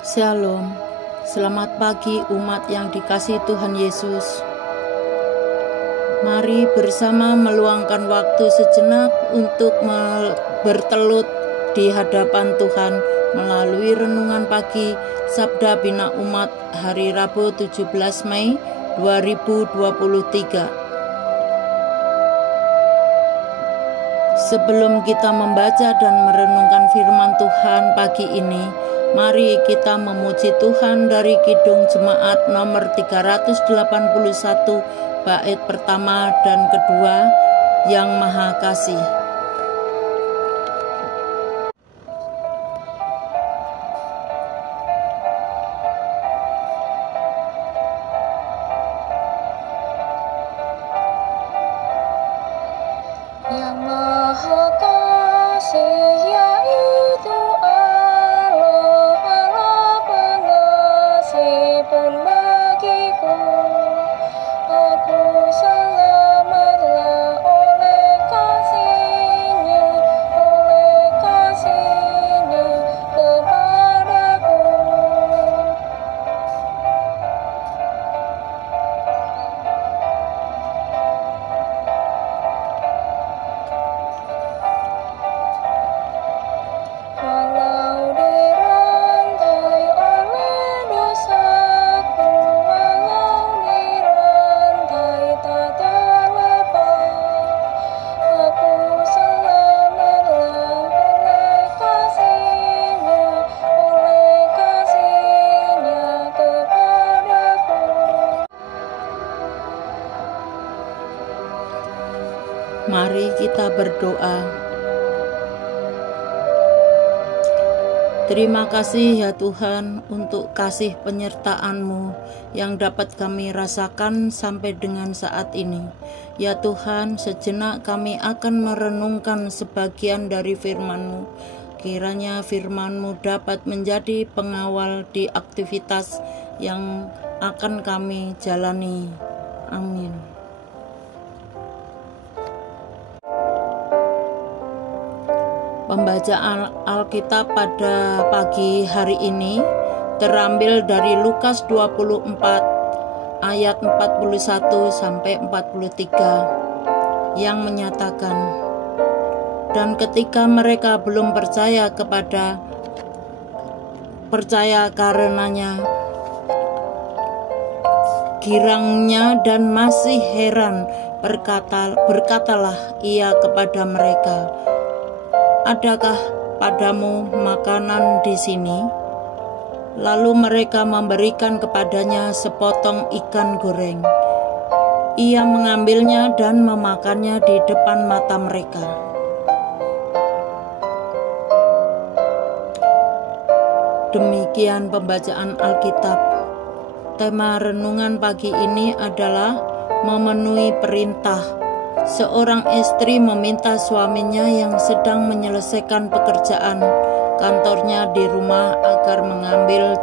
Shalom, selamat pagi umat yang dikasihi Tuhan Yesus. Mari bersama meluangkan waktu sejenak untuk bertelut di hadapan Tuhan melalui renungan pagi Sabda Bina Umat hari Rabu 17 Mei 2023. Sebelum kita membaca dan merenungkan firman Tuhan pagi ini, mari kita memuji Tuhan dari Kidung Jemaat nomor 381 bait pertama dan kedua, Yang Maha Kasih. Yang Maha Kasih, yaitu Allah, Allah pengasih pun bagiku. Aku selamatlah oleh kasih-Nya kepadaku. Walau dirantai oleh dosaku, walau dirantai tak terlepas, aku selamatlah oleh kasih-Nya kepadaku. Mari kita berdoa. Terima kasih ya Tuhan untuk kasih penyertaan-Mu yang dapat kami rasakan sampai dengan saat ini. Ya Tuhan, sejenak kami akan merenungkan sebagian dari firman-Mu. Kiranya firman-Mu dapat menjadi pengawal di aktivitas yang akan kami jalani. Amin. Pembacaan Alkitab pada pagi hari ini terambil dari Lukas 24 ayat 41 sampai 43 yang menyatakan, dan ketika mereka belum percaya karenanya girangnya dan masih heran, berkatalah ia kepada mereka, adakah padamu makanan di sini? Lalu mereka memberikan kepadanya sepotong ikan goreng. Ia mengambilnya dan memakannya di depan mata mereka. Demikian pembacaan Alkitab. Tema renungan pagi ini adalah memenuhi perintah. Seorang istri meminta suaminya yang sedang menyelesaikan pekerjaan kantornya di rumah agar mengambil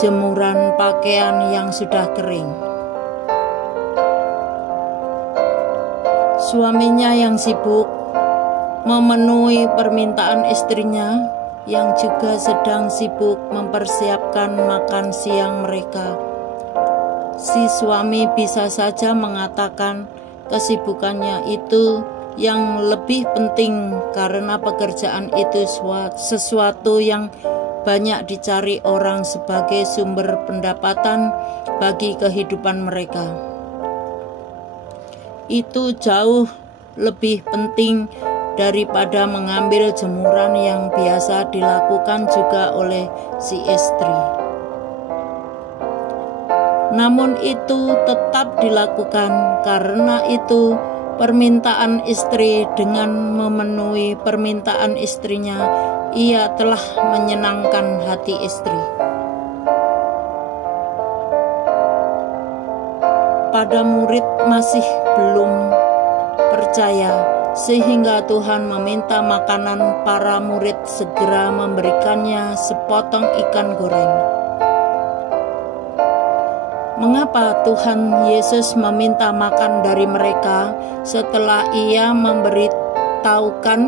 jemuran pakaian yang sudah kering. Suaminya yang sibuk memenuhi permintaan istrinya yang juga sedang sibuk mempersiapkan makan siang mereka. Si suami bisa saja mengatakan kesibukannya itu yang lebih penting karena pekerjaan itu sesuatu yang banyak dicari orang sebagai sumber pendapatan bagi kehidupan mereka. Itu jauh lebih penting daripada mengambil jemuran yang biasa dilakukan juga oleh si istri. Namun itu tetap dilakukan karena itu permintaan istri. Dengan memenuhi permintaan istrinya, ia telah menyenangkan hati istri. Pada murid masih belum percaya, sehingga Tuhan meminta makanan para murid segera memberikannya sepotong ikan goreng. Mengapa Tuhan Yesus meminta makan dari mereka setelah Ia memberitahukan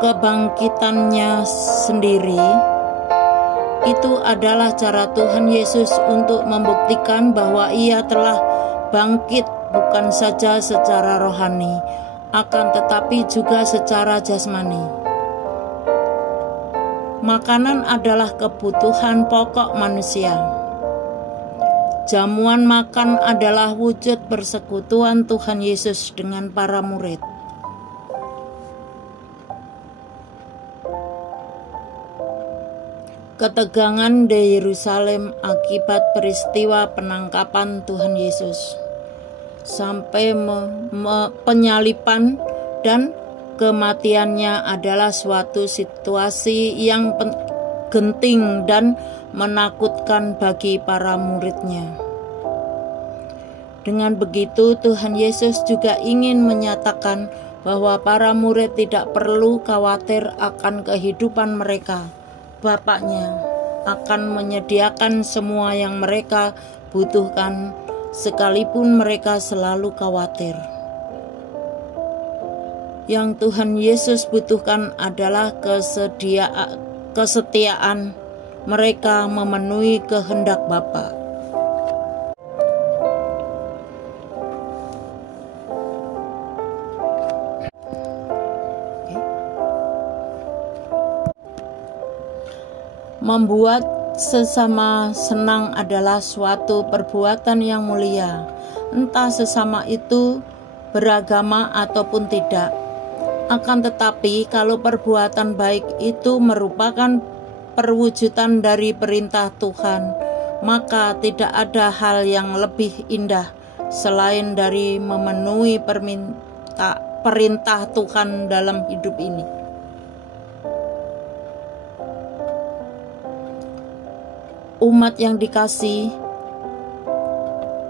kebangkitannya sendiri? Itu adalah cara Tuhan Yesus untuk membuktikan bahwa Ia telah bangkit bukan saja secara rohani, akan tetapi juga secara jasmani. Makanan adalah kebutuhan pokok manusia. Jamuan makan adalah wujud persekutuan Tuhan Yesus dengan para murid. Ketegangan di Yerusalem akibat peristiwa penangkapan Tuhan Yesus sampai penyaliban dan kematiannya adalah suatu situasi yang genting dan menakutkan bagi para muridnya. Dengan begitu, Tuhan Yesus juga ingin menyatakan bahwa para murid tidak perlu khawatir akan kehidupan mereka. Bapaknya akan menyediakan semua yang mereka butuhkan, sekalipun mereka selalu khawatir. Yang Tuhan Yesus butuhkan adalah kesetiaan mereka memenuhi kehendak Bapa. Membuat sesama senang adalah suatu perbuatan yang mulia, entah sesama itu beragama ataupun tidak. Akan tetapi, kalau perbuatan baik itu merupakan perwujudan dari perintah Tuhan, maka tidak ada hal yang lebih indah selain dari memenuhi perintah Tuhan dalam hidup ini. Umat yang dikasihi,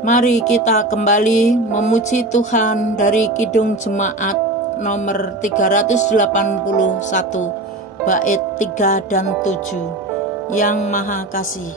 mari kita kembali memuji Tuhan dari Kidung Jemaat nomor 381 bait 3 dan 7. Yang Maha Kasih.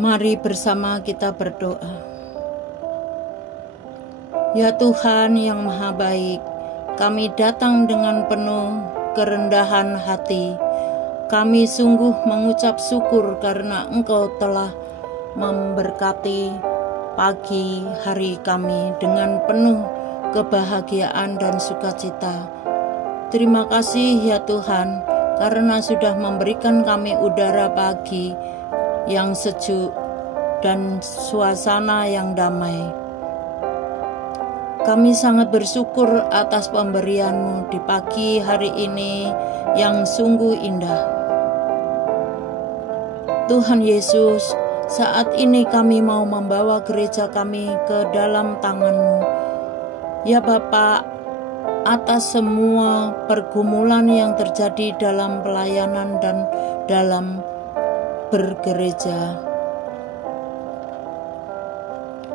Mari bersama kita berdoa. Ya Tuhan yang Maha Baik, kami datang dengan penuh kerendahan hati. Kami sungguh mengucap syukur karena Engkau telah memberkati pagi hari kami dengan penuh kebahagiaan dan sukacita. Terima kasih ya Tuhan, karena sudah memberikan kami udara pagi yang sejuk dan suasana yang damai. Kami sangat bersyukur atas pemberian-Mu di pagi hari ini yang sungguh indah. Tuhan Yesus, saat ini kami mau membawa gereja kami ke dalam tangan-Mu. Ya Bapa, atas semua pergumulan yang terjadi dalam pelayanan dan dalam bergereja.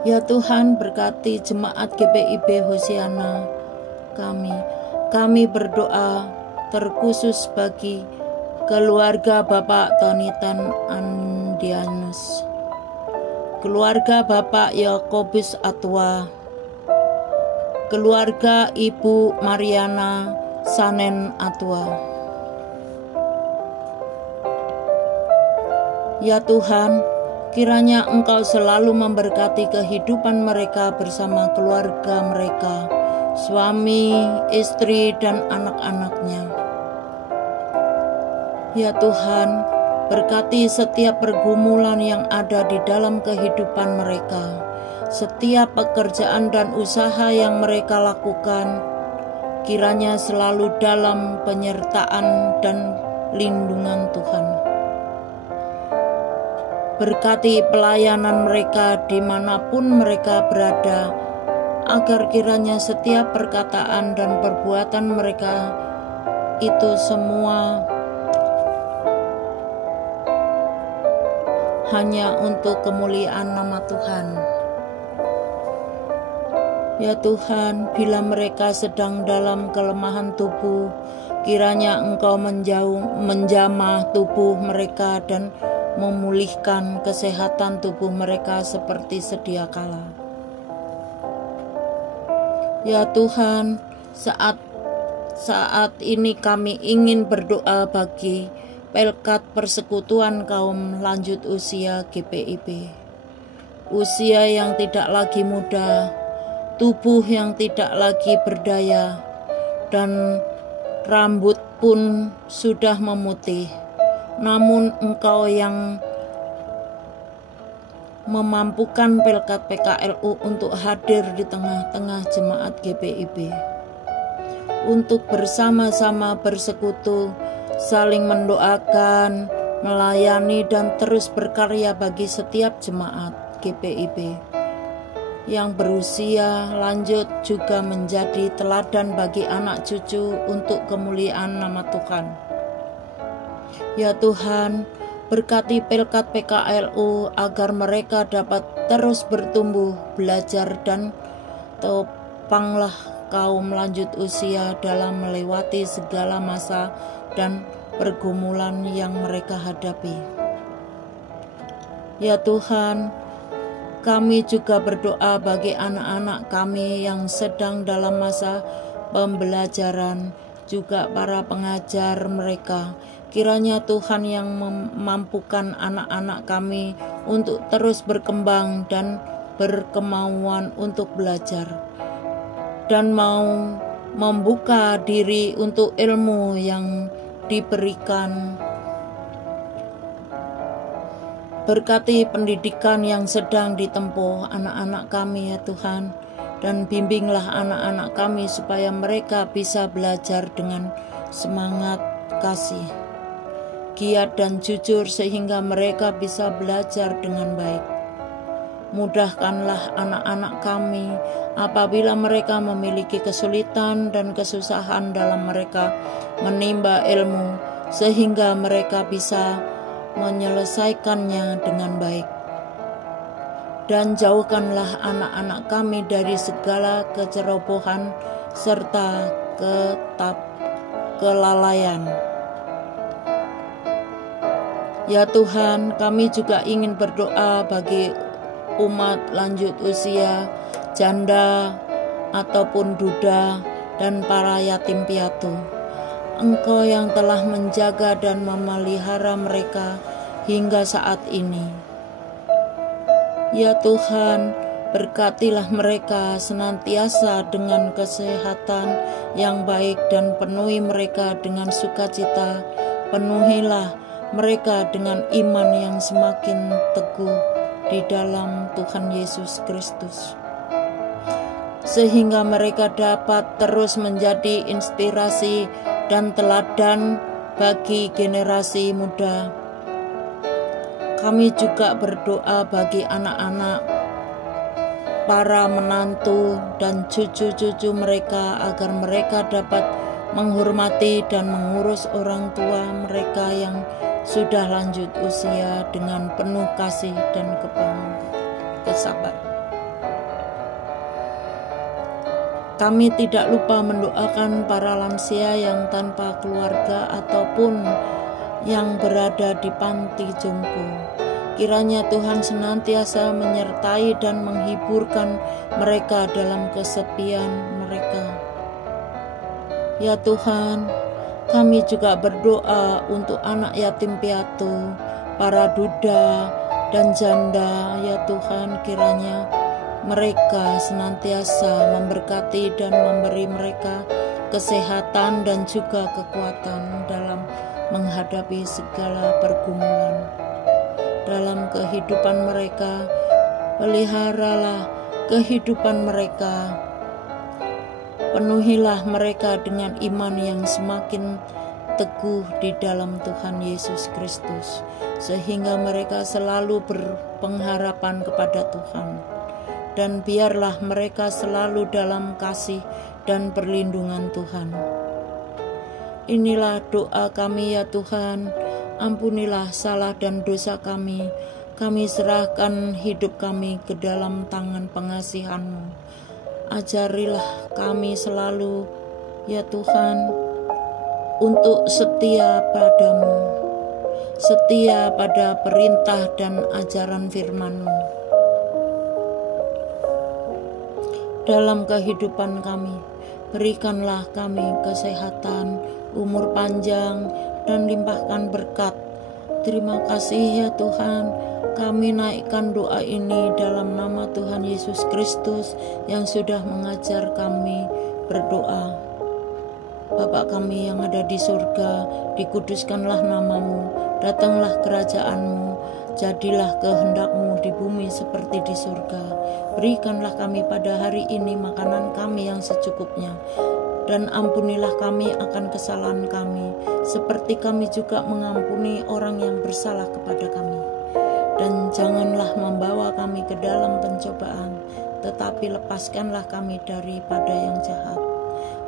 Ya Tuhan, berkati jemaat GPIB Hosiana kami. Kami berdoa terkhusus bagi keluarga Bapak Tonitan Andianus, keluarga Bapak Yakobus Atwa, keluarga Ibu Mariana Sanen Atwa. Ya Tuhan, Kiranya Engkau selalu memberkati kehidupan mereka bersama keluarga mereka, suami, istri, dan anak-anaknya. Ya Tuhan, berkati setiap pergumulan yang ada di dalam kehidupan mereka, setiap pekerjaan dan usaha yang mereka lakukan, kiranya selalu dalam penyertaan dan lindungan Tuhan. Berkati pelayanan mereka dimanapun mereka berada, agar kiranya setiap perkataan dan perbuatan mereka itu semua hanya untuk kemuliaan nama Tuhan. Ya Tuhan, bila mereka sedang dalam kelemahan tubuh, kiranya Engkau menjamah tubuh mereka dan memulihkan kesehatan tubuh mereka seperti sedia kala. Ya Tuhan, saat ini kami ingin berdoa bagi Pelkat Persekutuan Kaum Lanjut Usia GPIB. Usia yang tidak lagi muda, tubuh yang tidak lagi berdaya, dan rambut pun sudah memutih. Namun Engkau yang memampukan Pelkat PKLU untuk hadir di tengah-tengah jemaat GPIB, untuk bersama-sama bersekutu, saling mendoakan, melayani, dan terus berkarya bagi setiap jemaat GPIB yang berusia lanjut, juga menjadi teladan bagi anak cucu untuk kemuliaan nama Tuhan. Ya Tuhan, berkati Pelkat PKLU agar mereka dapat terus bertumbuh, belajar, dan topanglah kaum lanjut usia dalam melewati segala masa dan pergumulan yang mereka hadapi. Ya Tuhan, kami juga berdoa bagi anak-anak kami yang sedang dalam masa pembelajaran, juga para pengajar mereka. Kiranya Tuhan yang memampukan anak-anak kami untuk terus berkembang dan berkemauan untuk belajar, dan mau membuka diri untuk ilmu yang diberikan. Berkati pendidikan yang sedang ditempuh anak-anak kami ya Tuhan, dan bimbinglah anak-anak kami supaya mereka bisa belajar dengan semangat, kasih, giat, dan jujur, sehingga mereka bisa belajar dengan baik. Mudahkanlah anak-anak kami apabila mereka memiliki kesulitan dan kesusahan dalam mereka menimba ilmu, sehingga mereka bisa menyelesaikannya dengan baik. Dan jauhkanlah anak-anak kami dari segala kecerobohan serta kelalaian. Ya Tuhan, kami juga ingin berdoa bagi umat lanjut usia, janda ataupun duda, dan para yatim piatu. Engkau yang telah menjaga dan memelihara mereka hingga saat ini. Ya Tuhan, berkatilah mereka senantiasa dengan kesehatan yang baik dan penuhi mereka dengan sukacita. Penuhilah mereka dengan iman yang semakin teguh di dalam Tuhan Yesus Kristus, sehingga mereka dapat terus menjadi inspirasi dan teladan bagi generasi muda. Kami juga berdoa bagi anak-anak, para menantu, dan cucu-cucu mereka agar mereka dapat menghormati dan mengurus orang tua mereka yang sudah lanjut usia dengan penuh kasih dan kesabaran. Kami tidak lupa mendoakan para lansia yang tanpa keluarga ataupun yang berada di panti jompo. Kiranya Tuhan senantiasa menyertai dan menghiburkan mereka dalam kesepian mereka. Ya Tuhan, kami juga berdoa untuk anak yatim piatu, para duda, dan janda, ya Tuhan, kiranya mereka senantiasa memberkati dan memberi mereka kesehatan dan juga kekuatan dalam menghadapi segala pergumulan dalam kehidupan mereka. Peliharalah kehidupan mereka, penuhilah mereka dengan iman yang semakin teguh di dalam Tuhan Yesus Kristus, sehingga mereka selalu berpengharapan kepada Tuhan. Dan biarlah mereka selalu dalam kasih dan perlindungan Tuhan. Inilah doa kami, ya Tuhan. Ampunilah salah dan dosa kami. Kami serahkan hidup kami ke dalam tangan pengasihan-Mu. Ajarilah kami selalu, ya Tuhan, untuk setia padamu, setia pada perintah dan ajaran firman-Mu. Dalam kehidupan kami, berikanlah kami kesehatan, umur panjang, dan limpahkan berkat. Terima kasih, ya Tuhan. Kami naikkan doa ini dalam nama Tuhan Yesus Kristus yang sudah mengajar kami berdoa. Bapa kami yang ada di surga, dikuduskanlah namamu, datanglah kerajaan-Mu, jadilah kehendak-Mu di bumi seperti di surga. Berikanlah kami pada hari ini makanan kami yang secukupnya, dan ampunilah kami akan kesalahan kami, seperti kami juga mengampuni orang yang bersalah kepada kami. Dan janganlah membawa kami ke dalam pencobaan, tetapi lepaskanlah kami daripada yang jahat.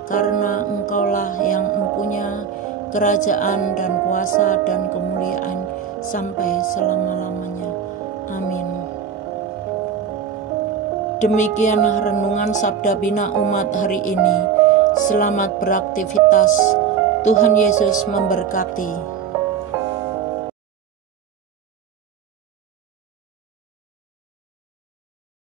Karena Engkaulah yang mempunyai kerajaan dan kuasa dan kemuliaan sampai selama-lamanya. Amin. Demikianlah renungan Sabda Bina Umat hari ini. Selamat beraktivitas. Tuhan Yesus memberkati.